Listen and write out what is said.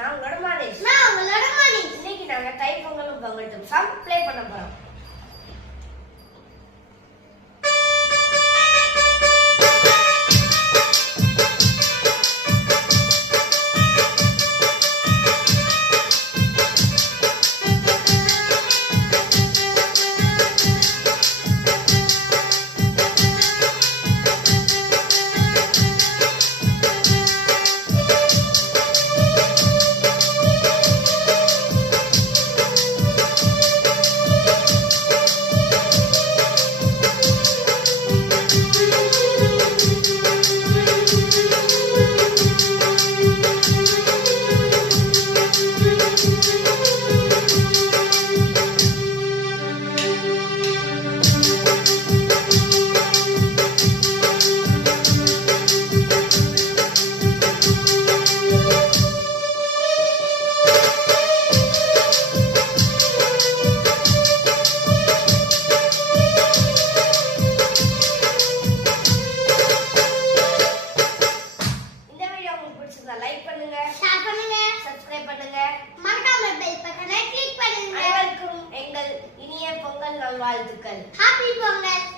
நான் உங்களோட மாதேஷ். நான் உங்களோட மணி. இன்னைக்கு நாங்க தை பொங்கலும் பொங்கல் சாங் ப்ளே பண்ண போறோம். லைக் பண்ணுங்க, ஷேர் பண்ணுங்க, சப்ஸ்கிரைப் பண்ணுங்க, மறக்காம பெல் பட்டனை கிளிக் பண்ணுங்க. அனைவருக்கும் எங்கள் இனிய பொங்கல் நல்வாழ்த்துக்கள். ஹாப்பி பொங்கல்.